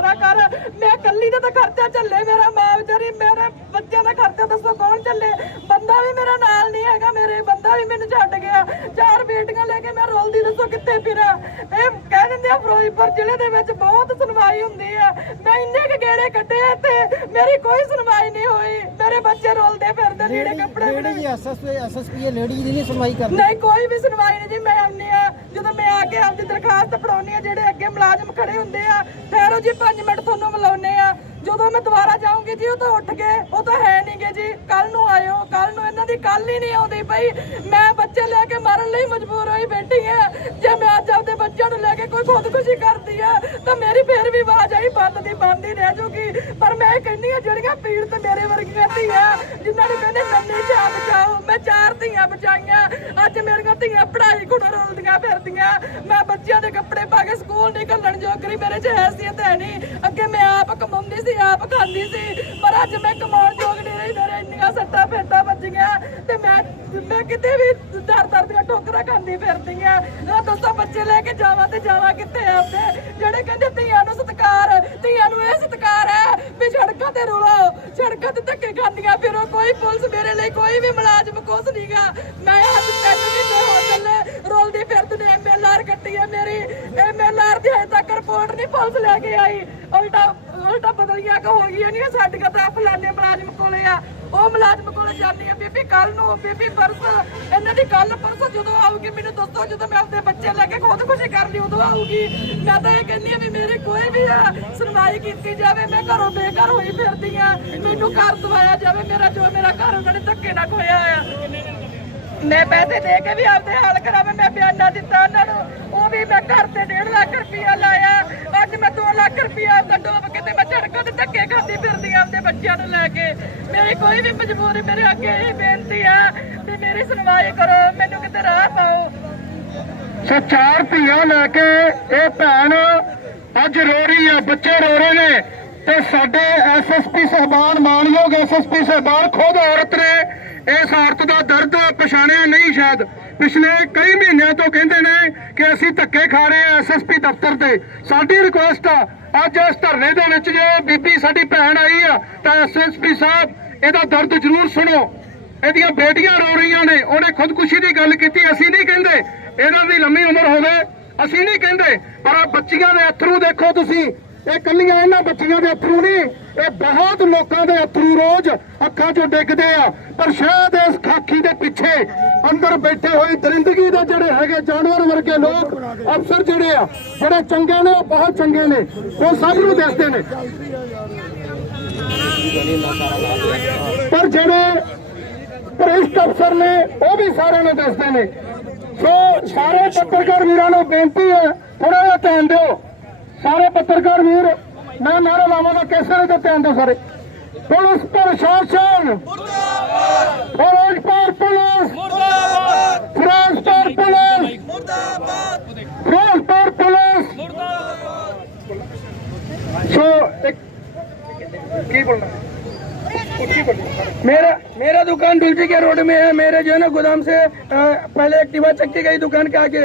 ਗੁਜ਼ਾਰਾ ਕਰ। ਮੈਂ ਇਕੱਲੀ ਦਾ ਤਾਂ ਖਰਚਾ ਚੱਲੇ ਮੇਰਾ, ਮਾਂ ਵਿਚਾਰੀ, ਮੇਰੇ ਬੱਚਿਆਂ ਦਾ ਖਰਚਾ ਦੱਸੋ ਕੌਣ ਚੱਲੇ? ਬੰਦਾ ਵੀ ਮੇਰਾ ਨਾਲ ਨਹੀਂ ਹੈਗਾ ਮੇਰੇ, ਬੰਦਾ ਵੀ ਮੈਨੂੰ ਛੱਡ ਗਿਆ। ਚਾਰ ਬੇਟੀਆਂ ਲੈ ਕੇ ਮੈਂ ਰੋਲਦੀ ਦੱਸੋ ਕਿੱਥੇ ਫਿਰਾਂ? ਇਹ ਕਹਿ ਦਿੰਦੇ ਆ, ਫਿਰੋਜ਼ਪੁਰ ਜ਼ਿਲ੍ਹੇ ਦੇ ਵਿੱਚ ਬਹੁਤ ਸੁਣਵਾਈ ਹੁੰਦੀ ਆ। ਮੈਂ ਇੰਨੇ ਕੁ ਗੇੜੇ ਕੱਢੇ ਇੱਥੇ, ਮੇਰੀ ਕੋਈ ਸੁਣਵਾਈ ਨਹੀਂ ਹੋਈ। ਮੇਰੇ ਬੱਚੇ ਰੋਲਦੇ ਫਿਰਦੇ ਲੀੜੇ ਕੱਪੜੇ ਲੇਡੀ ਐਸਐਸਪੀ ਐਸਐਸਪੀ ਲੇਡੀ ਦੀ ਨਹੀਂ ਸੁਣਵਾਈ ਕਰਦੀ। ਨਹੀਂ ਕੋਈ ਵੀ ਸੁਣਵਾਈ ਨਹੀਂ ਜੀ ਮੈਂ ਆਉਂਦੀ ਆ ਜਦੋਂ ਮੈਂ ਆ ਕੇ ਆਪਦੀ ਦਰਖਾਸਤ ਫੜਾਉਣੀ ਆ ਜਿਹੜੇ ਅੱਗੇ ਮੁਲਾਜ਼ਮ ਖੜੇ ਹੁੰਦੇ ਆ ਠਹਿਰੋ ਜੀ 5 ਮਿੰਟ ਤੁਹਾਨੂੰ ਮਿਲਾਉਣੇ ਆ। ਜਦੋਂ ਮੈਂ ਦੁਬਾਰਾ ਜਾਊਂਗੀ ਜੀ, ਉਹ ਤਾਂ ਉੱਠ ਗਏ, ਉਹ ਤਾਂ ਹੈ ਨਹੀਂਗੇ ਜੀ। ਕੱਲ ਨੂੰ ਆਇਓ ਕੱਲ ਨੂੰ ਇਹਨਾਂ ਦੀ ਕੱਲ ਹੀ ਨਹੀਂ ਆਉਂਦੀ ਪਈ। ਮੈਂ ਬੱਚੇ ਲੈ ਕੇ ਮਰਨ ਲਈ ਮਜਬੂਰ ਹੋਈ ਬੈਠੀ ਆ। ਜੇ ਮੈਂ ਅੱਜ ਆਪਦੇ ਬੱਚਿਆਂ ਨੂੰ ਲੈ ਕੇ ਕੋਈ ਖੁਦਕੁਸ਼ੀ ਕਰਦੀ ਆ, ਤਾਂ ਮੇਰੀ ਫੇਰ ਵੀ ਆਵਾਜ਼ ਆਈ, ਬੰਦ ਦੀ, ਬੰਦ ਹੀ ਰਹਿ ਜਾਊਗੀ ਪਰ ਮੈਂ ਕਹਿੰਦੀ ਆ, ਜਿਹੜੀਆਂ ਪੀੜ ਤੇ ਮੇਰੇ ਵਰਗੀਆਂ ਧੀਆਂ, ਜਿਨ੍ਹਾਂ ਨੂੰ ਕਹਿੰਦੇ ਨੰਨੀ ਧੀਆਂ ਬਚਾਈਆਂ। ਅੱਜ ਮੇਰੀਆਂ ਧੀਆਂ ਪੜ੍ਹਾਈ ਕੋਲ ਰੋਲਦੀਆਂ ਫਿਰਦੀਆਂ। ਮੈਂ ਬੱਚਿਆਂ ਦੇ ਕੱਪੜੇ ਪਾ ਕੇ ਸਕੂਲ ਨਹੀਂ ਘੱਲਣ ਜੋਗਰੀ, ਮੇਰੇ 'ਚ ਹੈਸੀਅਤ ਹੈ ਨਹੀਂ। ਅੱਗੇ ਮੈਂ ਆਪ ਕਮਾਉਂਦੀ ਸੀ, ਆਪ ਖਾਂਦੀ ਸੀ। ਪਰ ਅੱਜ ਮੈਂ ਕਮਾਉਣ ਯੋਗ ਨਹੀਂ ਰਹੀ, ਮੇਰੇ ਇੰਨੀਆਂ ਸੱਟਾਂ ਫੇਟਾਂ ਵੱਜੀਆਂ। ਤੇ ਮੈਂ ਮੈਂ ਕਿਤੇ ਵੀ ਦਰ ਦਰ ਦੀਆਂ ਠੋਕਰਾਂ ਖਾਂਦੀ ਫਿਰਦੀ ਆ ਦੱਸੋ, ਬੱਚੇ ਲੈ ਕੇ ਜਾਵਾਂ ਤੇ ਜਾਵਾਂ ਕਿੱਥੇ ਆਪਦੇ ਜਿਹੜੇ ਕਹਿੰਦੇ ਧੀਆਂ ਨੂੰ ਸਤਿਕਾਰ, ਧੀਆਂ ਨੂੰ ਇਹ ਸਤਿਕਾਰ ਹੈ ਵੀ ਸੜਕਾਂ ਤੇ ਰੁਲੋ, ਸੜਕਾਂ ਤੇ ਧੱਕੇ ਖਾਂਦੀਆਂ ਫਿਰੋ। ਕੋਈ ਪੁਲਿਸ ਮੇਰੇ ਲਈ ਕੋਈ ਵੀ ਮੁਲਾਜ਼ਮ ਕੁਛ ਨਹੀਂਗਾ ਮੈਂ ਅੱਜ ਤਿੰਨ ਮਹੀਨੇ ਹੋ ਚੱਲੇ ਰੋਲਦੀ ਫਿਰਦੀ ਨੇ ਐਮਐਲਆਰ ਕੱਟੀ ਹੈ ਮੇਰੀ। ਐਮਐਲਆਰ ਦੀ ਹਜੇ ਤੱਕ ਰਿਪੋਰਟ ਨਹੀਂ ਪੁਲਿਸ ਲੈ ਕੇ ਆਈ। ਉਲਟਾ ਉਲਟਾ ਬਦਲੀਆਂ ਕੋ ਹੋ ਗਈਆਂ ਨਹੀਂ ਸਾਡੀਆਂ ਤਾਂ ਫਲਾਣੇ ਮੁਲਾਜ਼ਮ ਕੋਲੇ ਆ। ਉਹ ਮੁਲਾਜ਼ਮ ਕੋਲੇ ਜਾਂਦੀ ਆ ਬੀਬੀ ਕੱਲ ਨੂੰ, ਬੀਬੀ ਪਰਸੋਂ, ਇਹਨਾਂ ਦੀ ਕੱਲ ਪਰਸੋਂ ਜਦੋਂ ਆਊਗੀ, ਮੈਨੂੰ ਦੱਸੋ, ਜਦੋਂ ਮੈਂ ਆਪਣੇ ਬੱਚੇ ਲੈ ਕੇ ਖੁਦ ਖੁਸ਼ੀ ਕਰ ਲਈ, ਉਦੋਂ ਆਊਗੀ। ਮੈਂ ਤਾਂ ਇਹ ਕਹਿੰਦੀ ਆ ਵੀ ਮੇਰੀ ਕੋਈ ਵੀ ਸੁਣਵਾਈ ਕੀਤੀ ਜਾਵੇ, ਮੈਂ ਘਰੋਂ ਬੇਘਰ ਹੋਈ ਫਿਰਦੀ ਆ ਮੈਨੂੰ ਘਰ ਦਵਾਇਆ ਜਾਵੇ, ਮੇਰਾ ਜੋ ਮੇਰਾ ਘਰ ਉਹਨਾਂ ਨੇ ਧੱਕੇ ਨਾਲ ਖੋਇਆ ਆ। ਮੈਂ ਪੈਸੇ ਦੇ ਕੇ ਵੀ ਆਪਦੇ ਹਾਲ ਕਰਾਵੇ ਮੈਂ ਬਿਆਨਾ ਦਿੱਤਾ ਉਹਨਾਂ ਨੂੰ। ਉਹ ਵੀ ਮੈਂ ਘਰ ਤੇ 1.5 ਲੱਖ ਰੁਪਇਆ ਲਾਇਆ। ਅੱਜ ਮੈਂ 2 ਲੱਖ ਰੁਪਇਆ ਆਪਦਾ ਡੋਬ ਕੇ ਤੇ ਮੈਂ ਸੜਕਾਂ ਤੇ ਧੱਕੇ ਖਾਂਦੀ ਫਿਰਦੀ ਆਪਦੇ ਬੱਚਿਆਂ ਨੂੰ ਲੈ ਕੇ। ਮੇਰੀ ਕੋਈ ਵੀ ਮਜਬੂਰੀ ਮੇਰੇ ਅੱਗੇ ਇਹ ਬੇਨਤੀ ਆ ਤੇ ਮੇਰੀ ਸੁਣਵਾਈ ਕਰੋ, ਮੈਨੂੰ ਕਿਤੇ ਰਾਹ ਪਾਓ। ਸੋ ਚਾਰ ਧੀਆਂ ਲੈ ਕੇ ਇਹ ਭੈਣ ਅੱਜ ਰੋ ਰਹੀ ਹੈ ਬੱਚੇ ਰੋ ਰਹੇ ਨੇ। ਤੇ ਸਾਡੇ ਐਸਐਸਪੀ ਸਹਿਬਾਨ ਮਾਨਯੋਗ ਐਸਐਸਪੀ ਸਹਿਬਾਨ ਖੁਦ ਔਰਤ ਨੇ ਇਸ ਔਰਤ ਦਾ ਦਰਦ ਪਛਾਣਿਆ ਨਹੀਂ ਸ਼ਾਇਦ। ਪਿਛਲੇ ਕਈ ਮਹੀਨਿਆਂ ਤੋਂ ਕਹਿੰਦੇ ਨੇ ਕਿ ਅਸੀਂ ਧੱਕੇ ਖਾ ਰਹੇ ਹਾਂ ਐਸਐਸਪੀ ਦਫ਼ਤਰ ਤੇ। ਸਾਡੀ ਰਿਕੁਐਸਟ ਆ, ਅੱਜ ਇਸ ਧਰਨੇ ਦੇ ਵਿੱਚ ਜੇ ਬੀਬੀ ਸਾਡੀ ਭੈਣ ਆਈ ਆ, ਤਾਂ ਐਸਐਸਪੀ ਸਾਹਿਬ, ਇਹਦਾ ਦਰਦ ਜ਼ਰੂਰ ਸੁਣੋ। ਇਹਦੀਆਂ ਬੇਟੀਆਂ ਰੋ ਰਹੀਆਂ ਨੇ, ਉਹਨੇ ਖੁਦਕੁਸ਼ੀ ਦੀ ਗੱਲ ਕੀਤੀ, ਅਸੀਂ ਨਹੀਂ ਕਹਿੰਦੇ। ਇਹਨਾਂ ਦੀ ਲੰਮੀ ਉਮਰ ਹੋਵੇ, ਅਸੀਂ ਨਹੀਂ ਕਹਿੰਦੇ। ਪਰ ਆਹ ਬੱਚੀਆਂ ਦੇ ਅਥਰੂ ਦੇਖੋ ਤੁਸੀਂ ਇਹ ਕੱਲੀਆਂ ਇਹਨਾਂ ਬੱਚੀਆਂ ਦੇ ਅਥਰੂ ਨਹੀਂ, ਇਹ ਬਹੁਤ ਲੋਕਾਂ ਦੇ ਅਥਰੂ ਰੋਜ਼ ਅੱਖਾਂ 'ਚੋਂ ਡਿੱਗਦੇ ਆ। ਪਰ ਸ਼ਾਇਦ ਇਸ ਖਾਕੀ ਦੇ ਪਿੱਛੇ ਅੰਦਰ ਬੈਠੇ ਹੋਏ ਦਰਿੰਦਗੀ ਦੇ ਜਿਹੜੇ ਹੈਗੇ ਜਾਨਵਰ ਵਰਗੇ ਲੋਕ, ਅਫਸਰ ਜਿਹੜੇ ਆ, ਜਿਹੜੇ ਚੰਗੇ ਨੇ, ਉਹ ਬਹੁਤ ਚੰਗੇ ਨੇ। ਉਹ ਸਭ ਨੂੰ ਦੱਸਦੇ ਨੇ। ਪਰ ਜਿਹੜੇ ਭ੍ਰਿਸ਼ਟ ਅਫਸਰ ਨੇ, ਉਹ ਵੀ ਸਾਰਿਆਂ ਨੂੰ ਦੱਸਦੇ ਨੇ। ਸੋ ਸਾਰੇ ਪੱਤਰਕਾਰ ਵੀਰਾਂ ਨੂੰ ਬੇਨਤੀ ਹੈ ਥੋੜਾ ਜਿਹਾ ਧਿਆਨ ਦਿਓ। ਸਾਰੇ ਪੱਤਰਕਾਰ ਵੀਰ ਮੈਂ ਨਾਰਾ ਲਾਵਾਂਗਾ ਕਿਸੇ ਤੇ ਧਿਆਨ ਦਿਓ ਸਾਰੇ ਪੁਲਿਸ ਪ੍ਰਸ਼ਾਸਨ ਮੁਰਦਾਬਾਦ ਫਿਰੋਜ਼ਪੁਰ ਪੁਲਿਸ ਮੁਰਦਾਬਾਦ ਫਿਰੋਜ਼ਪੁਰ ਪੁਲਿਸ ਮੁਰਦਾਬਾਦ ਫਿਰੋਜ਼ਪੁਰ ਪੁਲਿਸ ਮੁਰਦਾਬਾਦ ਸੋ ਇੱਕ ਕੀ ਬੋਲਣਾ मेरा मेरा दुकान तुलसी के रोड में है मेरे जो है ना गोदाम से अ, पहले एक्टिवा चक्की गई दुकान के आगे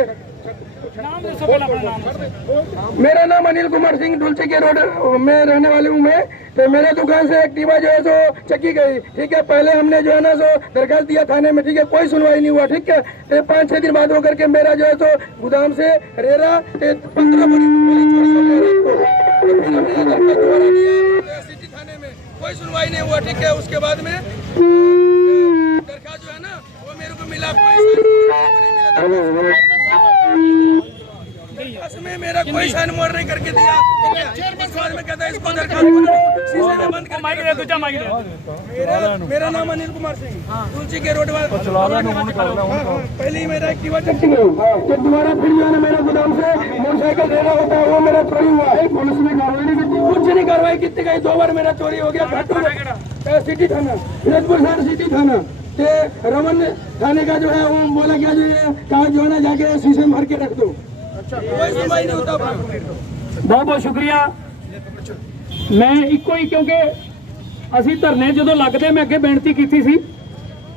मेरा नाम अनिल कुमार सिंह तुलसी के रोड, में रहने वाली हूँ मैं। तो मेरे दुकान से एक्टिवा जो है सो चक्की गई, ठीक है? पहले हमने जो है ना सो दरखास्त दिया थाने में, ठीक है? कोई सुनवाई नहीं हुआ, ठीक है? तो पाँच छह दिन बाद होकर के मेरा जो है सो गोदाम से रेरा पंद्रह थाने में कोई सुनवाई नहीं हुआ, ठीक है? उसके बाद में में बंद करके मेरा मेरा नाम अनिल कुमार सिंह तुलसी के रोड वाले पहले ही मेरा एक्टिवा चक्की गई जब दोबारा फिर जो है ना मेरा गोदाम से मोटरसाइकिल देना होता है वो मेरा चोरी हुआ है पुलिस ने कार्रवाई नहीं की कुछ नहीं कार्रवाई की गई दो बार मेरा चोरी हो गया घाटू सिटी थाना फिरोजपुर शहर सिटी थाना ते रमन थाने का जो है वो बोला गया जो ये कहा जो है ना जाके शीशे में भर के रख दो कोई सुनवाई नहीं होता ਬਹੁਤ ਬਹੁਤ ਸ਼ੁਕਰੀਆ ਮੈਂ ਇੱਕੋ ਹੀ ਕਿਉਂਕਿ ਅਸੀਂ ਧਰਨੇ ਜਦੋਂ ਲੱਗਦੇ, ਮੈਂ ਅੱਗੇ ਬੇਨਤੀ ਕੀਤੀ ਸੀ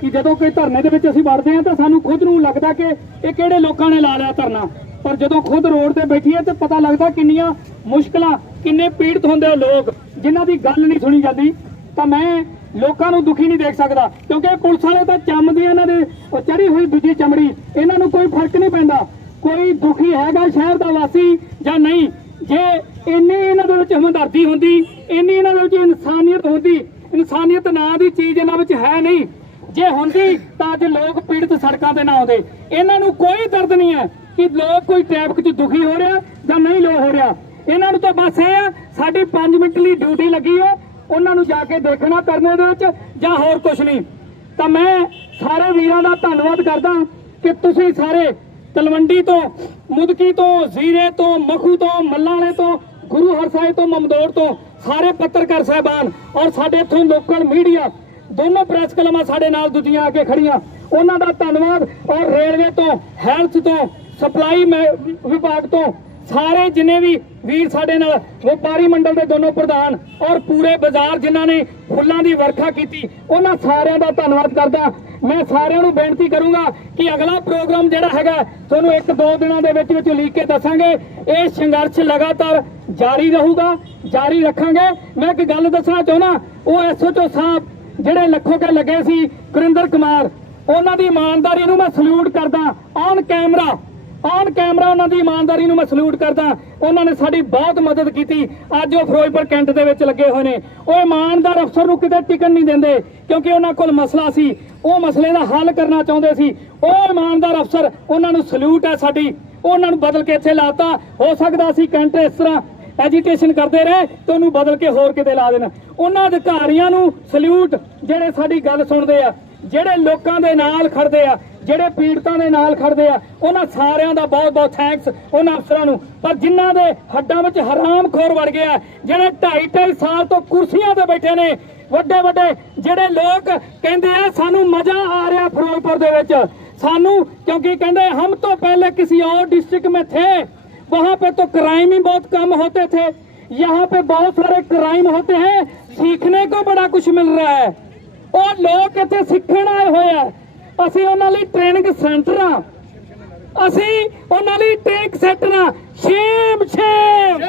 ਕਿ ਜਦੋਂ ਕੋਈ ਧਰਨੇ ਦੇ ਵਿੱਚ ਅਸੀਂ ਵੜਦੇ ਹਾਂ ਤਾਂ ਸਾਨੂੰ ਖੁਦ ਨੂੰ ਲੱਗਦਾ ਕਿ ਇਹ ਕਿਹੜੇ ਲੋਕਾਂ ਨੇ ਲਾ ਲਿਆ ਧਰਨਾ। ਪਰ ਜਦੋਂ ਖੁਦ ਰੋਡ ਤੇ ਬੈਠੀਏ ਤੇ ਪਤਾ ਲੱਗਦਾ ਕਿੰਨੀਆਂ ਮੁਸ਼ਕਲਾਂ, ਕਿੰਨੇ ਪੀੜਤ ਹੁੰਦੇ ਆ ਲੋਕ, ਜਿਨ੍ਹਾਂ ਦੀ ਗੱਲ ਨਹੀਂ ਸੁਣੀ ਜਾਂਦੀ। ਤਾਂ ਮੈਂ ਲੋਕਾਂ ਨੂੰ ਦੁਖੀ ਨਹੀਂ ਦੇਖ ਸਕਦਾ, ਕਿਉਂਕਿ ਪੁਲਿਸ ਵਾਲੇ ਤਾਂ ਚੰਮਦੇ ਇਹਨਾਂ ਦੇ, ਉਹ ਚੜੀ ਹੋਈ ਦੂਜੀ ਚਮੜੀ, ਇਹਨਾਂ ਨੂੰ ਕੋਈ ਫ਼ਰਕ ਨਹੀਂ ਪੈਂਦਾ। ਕੋਈ ਦੁਖੀ ਹੈਗਾ ਸ਼ਹਿਰ ਦਾ ਵਾਸੀ ਜਾਂ ਨਹੀਂ, ਜੇ ਇੰਨੀ ਇਹਨਾਂ ਦੇ ਵਿੱਚ ਹਮਦਰਦੀ ਹੁੰਦੀ ਇੰਨੀ ਇਹਨਾਂ ਦੇ ਵਿੱਚ ਇਨਸਾਨੀਅਤ ਹੁੰਦੀ ਇਨਸਾਨੀਅਤ ਨਾਂ ਦੀ ਚੀਜ਼ ਇਹਨਾਂ ਵਿੱਚ ਹੈ ਨਹੀਂ। ਜੇ ਹੁੰਦੀ ਤਾਂ ਅੱਜ ਲੋਕ ਪੀੜਤ ਸੜਕਾਂ ਤੇ ਨਾ ਆਉਂਦੇ। ਇਹਨਾਂ ਨੂੰ ਕੋਈ ਦਰਦ ਨਹੀਂ ਹੈ ਕਿ ਲੋਕ ਕੋਈ ਟ੍ਰੈਫਿਕ 'ਚ ਦੁਖੀ ਹੋ ਰਿਹਾ ਜਾਂ ਨਹੀਂ ਲੋ ਹੋ ਰਿਹਾ। ਇਹਨਾਂ ਨੂੰ ਤਾਂ ਬਸ ਇਹ ਆ, ਸਾਡੀ 5 ਮਿੰਟ ਲਈ ਡਿਊਟੀ ਲੱਗੀ ਹੈ, ਉਹਨਾਂ ਨੂੰ ਜਾ ਕੇ ਦੇਖਣਾ ਕਰਨੇ ਦੇ ਵਿੱਚ ਜਾਂ ਹੋਰ ਕੁਝ ਨਹੀਂ। ਤਾਂ ਮੈਂ ਸਾਰੇ ਵੀਰਾਂ ਦਾ ਧੰਨਵਾਦ ਕਰਦਾ ਕਿ ਤੁਸੀਂ ਸਾਰੇ ਤਲਵੰਡੀ ਤੋਂ, ਮੁਦਕੀ ਤੋਂ, ਜ਼ੀਰੇ ਤੋਂ, ਮਖੂ ਤੋਂ ਮੱਲਾਂਲੇ ਤੋਂ, ਗੁਰੂ ਹਰਸਾਏ ਤੋਂ, ਮਮਦੋੜ ਤੋਂ ਸਾਰੇ ਪੱਤਰਕਾਰ ਸਹਿਬਾਨ ਔਰ ਸਾਡੇ ਇੱਥੋਂ ਲੋਕਲ ਮੀਡੀਆ ਦੋਨੋਂ ਪ੍ਰੈਸ ਕਲਮਾਂ ਸਾਡੇ ਨਾਲ ਦੂਜੀਆਂ ਆ ਕੇ ਖੜੀਆਂ। ਉਹਨਾਂ ਦਾ ਧੰਨਵਾਦ। ਔਰ ਰੇਲਵੇ ਤੋਂ, ਹੈਲਥ ਤੋਂ, ਸਪਲਾਈ ਵਿਭਾਗ ਤੋਂ, ਸਾਰੇ ਜਿੰਨੇ ਵੀ ਵੀਰ ਸਾਡੇ ਨਾਲ, ਵਪਾਰੀ ਮੰਡਲ ਦੇ ਦੋਨੋਂ ਪ੍ਰਧਾਨ ਔਰ ਪੂਰੇ ਬਾਜ਼ਾਰ ਜਿਨ੍ਹਾਂ ਨੇ ਫੁੱਲਾਂ ਦੀ ਵਰਖਾ ਕੀਤੀ, ਉਹਨਾਂ ਸਾਰਿਆਂ ਦਾ ਧੰਨਵਾਦ ਕਰਦਾ। ਮੈਂ ਸਾਰਿਆਂ ਨੂੰ ਬੇਨਤੀ ਕਰੂੰਗਾ ਕਿ ਅਗਲਾ ਪ੍ਰੋਗਰਾਮ ਜਿਹੜਾ ਹੈਗਾ, ਤੁਹਾਨੂੰ ਇੱਕ ਦੋ ਦਿਨਾਂ ਦੇ ਵਿੱਚ ਵਿੱਚ ਲੀਕ ਕੇ ਦੱਸਾਂਗੇ। ਇਹ ਸੰਘਰਸ਼ ਲਗਾਤਾਰ ਜਾਰੀ ਰਹੂਗਾ, ਜਾਰੀ ਰੱਖਾਂਗੇ। ਮੈਂ ਇੱਕ ਗੱਲ ਦੱਸਣਾ ਚਾਹੁੰਦਾ, ਉਹ ਐਸਓਚਓ ਸਾਹਿਬ ਜਿਹੜੇ ਲੱਖੋਂ ਕੇ ਲੱਗੇ ਸੀ, ਗੁਰਿੰਦਰ ਕੁਮਾਰ, ਉਹਨਾਂ ਦੀ ਇਮਾਨਦਾਰੀ ਨੂੰ ਮੈਂ ਸਲੂਟ ਕਰਦਾ। ਔਨ ਕੈਮਰਾ ਔਨ ਕੈਮਰਾ ਉਹਨਾਂ ਦੀ ਇਮਾਨਦਾਰੀ ਨੂੰ ਮੈਂ ਸਲੂਟ ਕਰਦਾ। ਉਹਨਾਂ ਨੇ ਸਾਡੀ ਬਹੁਤ ਮਦਦ ਕੀਤੀ। ਅੱਜ ਉਹ ਫਿਰੋਜ਼ਪੁਰ ਕੈਂਟ ਦੇ ਵਿੱਚ ਲੱਗੇ ਹੋਏ ਨੇ। ਉਹ ਇਮਾਨਦਾਰ ਅਫਸਰ ਨੂੰ ਕਿਤੇ ਟਿਕਣ ਨਹੀਂ ਦਿੰਦੇ, ਕਿਉਂਕਿ ਉਹਨਾਂ ਕੋਲ ਮਸਲਾ ਸੀ। ਉਹ ਮਸਲੇ ਦਾ ਹੱਲ ਕਰਨਾ ਚਾਹੁੰਦੇ ਸੀ। ਉਹ ਇਮਾਨਦਾਰ ਅਫਸਰ ਉਹਨਾਂ ਨੂੰ ਸਲੂਟ ਹੈ ਸਾਡੀ। ਉਹਨਾਂ ਨੂੰ ਬਦਲ ਕੇ ਇੱਥੇ ਲਾਤਾ। ਹੋ ਸਕਦਾ ਸੀ ਕੈਂਟ ਇਸ ਤਰ੍ਹਾਂ ਐਜੀਟੇਸ਼ਨ ਕਰਦੇ ਰਹੇ ਤੇ ਉਹਨੂੰ ਬਦਲ ਕੇ ਹੋਰ ਕਿਤੇ ਲਾ ਦੇਣਾ। ਉਹਨਾਂ ਅਧਿਕਾਰੀਆਂ ਨੂੰ ਸਲੂਟ ਜਿਹੜੇ ਸਾਡੀ ਗੱਲ ਸੁਣਦੇ ਆ, ਜਿਹੜੇ ਲੋਕਾਂ ਦੇ ਨਾਲ ਖੜਦੇ ਆ, ਜਿਹੜੇ ਪੀੜਤਾਂ ਦੇ ਨਾਲ ਖੜਦੇ ਆ, ਉਹਨਾਂ ਸਾਰਿਆਂ ਦਾ ਬਹੁਤ ਬਹੁਤ ਥੈਂਕਸ ਉਹਨਾਂ ਅਫਸਰਾਂ ਨੂੰ। ਪਰ ਜਿਨ੍ਹਾਂ ਦੇ ਹੱਡਾਂ ਵਿੱਚ ਹਰਾਮ ਖੋਰ ਵੜ ਗਿਆ, ਜਿਹੜੇ ਢਾਈ ਢਾਈ ਸਾਲ ਤੋਂ ਕੁਰਸੀਆਂ ਤੇ ਬੈਠੇ ਨੇ ਵੱਡੇ ਵੱਡੇ ਜਿਹੜੇ ਲੋਕ ਕਹਿੰਦੇ ਆ, ਸਾਨੂੰ ਮਜ਼ਾ ਆ ਰਿਹਾ ਫਿਰੋਜ਼ਪੁਰ ਦੇ ਵਿੱਚ। ਸਾਨੂੰ ਕਿਉਂਕਿ ਕਹਿੰਦੇ ਹਮ ਤੋਂ ਪਹਿਲੇ ਕਿਸੇ ਹੋਰ ਡਿਸਟ੍ਰਿਕਟ ਮੇ ਥੇ। वहां पे तो क्राइम ही बहुत कम होते थे यहाँ पे बहुत सारे क्राइम होते हैं सीखने को बड़ा कुछ मिल रहा है ਉਹ ਲੋਕ ਇੱਥੇ ਸਿੱਖਣ ਆਏ ਹੋਏ ਆ ਅਸੀਂ ਉਹਨਾਂ ਲਈ ਟ੍ਰੇਨਿੰਗ ਸੈਂਟਰ ਆ ਅਸੀਂ ਉਹਨਾਂ ਲਈ ਟ੍ਰੇਨਿੰਗ ਸੈਂਟਰ ਆ ਸ਼ੇਮ ਸ਼ੇਮ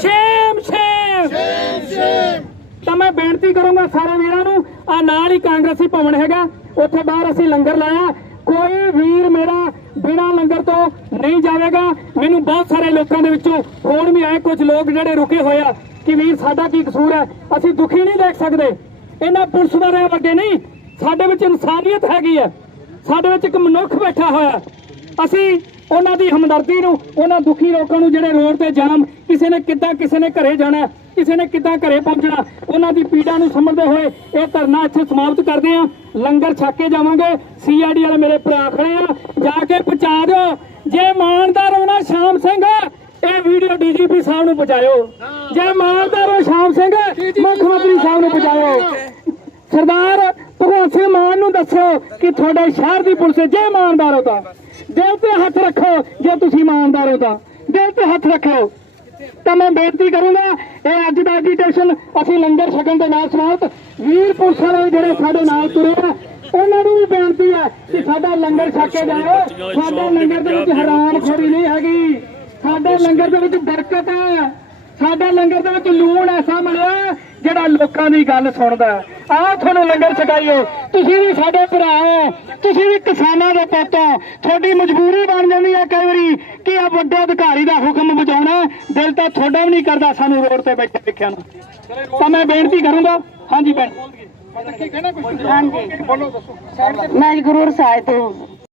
ਸ਼ੇਮ ਸ਼ੇਮ ਤਾਂ ਮੈਂ ਬੇਨਤੀ ਕਰੂੰਗਾ ਸਾਰੇ ਵੀਰਾਂ ਨੂੰ ਆ ਨਾਲ ਹੀ ਕਾਂਗਰਸੀ ਭਵਨ ਹੈਗਾ ਉੱਥੇ ਬਾਹਰ ਅਸੀਂ ਲੰਗਰ ਲਾਇਆ ਕੋਈ ਵੀਰ ਮੇਰਾ ਬਿਨਾ ਲੰਗਰ ਤੋਂ ਨਹੀਂ ਜਾਵੇਗਾ। ਮੈਨੂੰ ਬਹੁਤ ਸਾਰੇ ਲੋਕਾਂ ਦੇ ਵਿੱਚੋਂ ਫੋਨ ਵੀ ਆਏ ਕੁਝ ਲੋਕ ਜਿਹੜੇ ਰੁਕੇ ਹੋਏ ਆ ਕਿ ਵੀਰ, ਸਾਡਾ ਕੀ ਕਸੂਰ ਹੈ? ਅਸੀਂ ਦੁਖੀ ਨਹੀਂ ਦੇਖ ਸਕਦੇ। ਇਹਨਾਂ ਪੁਲਿਸ ਵਾਲਿਆਂ ਵਰਗੇ ਨਹੀਂ। ਸਾਡੇ ਵਿੱਚ ਇਨਸਾਨੀਅਤ ਹੈਗੀ ਹੈ। ਸਾਡੇ ਵਿੱਚ ਇੱਕ ਮਨੁੱਖ ਬੈਠਾ ਹੋਇਆ ਅਸੀਂ ਉਹਨਾਂ ਦੀ ਹਮਦਰਦੀ ਨੂੰ ਉਹਨਾਂ ਦੁਖੀ ਲੋਕਾਂ ਨੂੰ ਜਿਹੜੇ ਰੋਡ ਤੇ ਜਾਮ ਕਿਸੇ ਨੇ ਕਿੱਦਾਂ ਕਿਸੇ ਨੇ ਘਰੇ ਜਾਣਾ ਕਿਸੇ ਨੇ ਕਿੱਦਾਂ ਘਰੇ ਪਹੁੰਚਣਾ ਉਹਨਾਂ ਦੀ ਪੀੜਾ ਨੂੰ ਸਮਝਦੇ ਹੋਏ ਇਹ ਧਰਨਾ ਇੱਥੇ ਸਮਾਪਤ ਕਰਦੇ ਆ ਲੰਗਰ ਛਕ ਕੇ ਜਾਵਾਂਗੇ। ਸੀਆਈਡੀ ਵਾਲੇ ਮੇਰੇ ਭਰਾ ਖੜੇ ਆ। ਜਾ ਕੇ ਪਹੁੰਚਾ ਦਿਓ। ਜੇ ਇਮਾਨਦਾਰ ਹੋਣਾ ਸ਼ਾਮ ਸਿੰਘ ਇਹ ਵੀਡੀਓ ਡੀਜੀਪੀ ਸਾਹਿਬ ਨੂੰ ਪਹੁੰਚਾਇਓ। ਜੇ ਇਮਾਨਦਾਰ ਹੋ ਸ਼ਾਮ ਸਿੰਘ ਮੁੱਖ ਮੰਤਰੀ ਸਾਹਿਬ ਨੂੰ ਪਹੁੰਚਾਇਓ। ਸਰਦਾਰ ਭਗਵੰਤ ਮਾਨ ਨੂੰ ਦੱਸੋ ਕਿ ਤੁਹਾਡੇ ਸ਼ਹਿਰ ਦੀ ਪੁਲਿਸ ਜੇ ਇਮਾਨਦਾਰ ਹੋ ਤਾਂ। ਦਿਲ ਤੇ ਹੱਥ ਰੱਖੋ ਜੇ ਤੁਸੀਂ ਇਮਾਨਦਾਰ ਹੋ ਤਾਂ। ਦਿਲ ਤੇ ਹੱਥ ਰੱਖੋ। ਤਾਂ ਮੈਂ ਬੇਨਤੀ ਕਰੂੰਗਾ, ਇਹ ਅੱਜ ਦਾ ਐਜੀਟੇਸ਼ਨ ਅਸੀਂ ਲੰਗਰ ਛਕਣ ਦੇ ਨਾਲ ਸਮਾਪਤ। ਵੀਰ ਪੁਲਿਸ ਵਾਲੇ ਜਿਹੜੇ ਸਾਡੇ ਨਾਲ ਤੁਰੇ ਆ, ਉਹਨਾਂ ਨੂੰ ਵੀ ਬੇਨਤੀ ਹੈ ਕਿ ਸਾਡਾ ਲੰਗਰ ਛਕ ਕੇ ਜਾਓ। ਸਾਡੇ ਲੰਗਰ ਦੇ ਵਿੱਚ ਹਰਾਮ ਖੋਰੀ ਨਹੀਂ ਹੈਗੀ। ਸਾਡੇ ਲੰਗਰ ਦੇ ਵਿੱਚ ਬਰਕਤ ਹੈ। ਸਾਡਾ ਲੰਗਰ ਦੇ ਵਿੱਚ ਲੂਣ ਐਸਾ ਮਿਲਿਆ ਜਿਹੜਾ ਲੋਕਾਂ ਦੀ ਗੱਲ ਸੁਣਦਾ ਆਹ ਤੁਹਾਨੂੰ ਲੰਗਰ ਛਕਾਈਏ ਤੁਸੀਂ ਵੀ ਸਾਡੇ ਭਰਾ ਹੋ। ਤੁਸੀਂ ਵੀ ਕਿਸਾਨਾਂ ਦੇ ਪੁੱਤ ਹੋ। ਤੁਹਾਡੀ ਮਜਬੂਰੀ ਬਣ ਜਾਂਦੀ ਹੈ ਕਈ ਵਾਰੀ ਕਿ ਆ ਵੱਡੇ ਅਧਿਕਾਰੀ ਦਾ ਹੁਕਮ ਬਜਾਉਣਾ ਦਿਲ ਤਾਂ ਤੁਹਾਡਾ ਵੀ ਨਹੀਂ ਕਰਦਾ ਸਾਨੂੰ ਰੋਡ ਤੇ ਬੈਠੇ ਦੇਖਿਆ ਨੂੰ। ਤਾਂ ਮੈਂ ਬੇਨਤੀ ਕਰੂੰਗਾ। ਹਾਂਜੀ ਭੈਣ ਹਾਂਜੀ। ਮੈਂ ਜੀ ਗੁਰੂ ਰਸਾਇ ਤੋਂ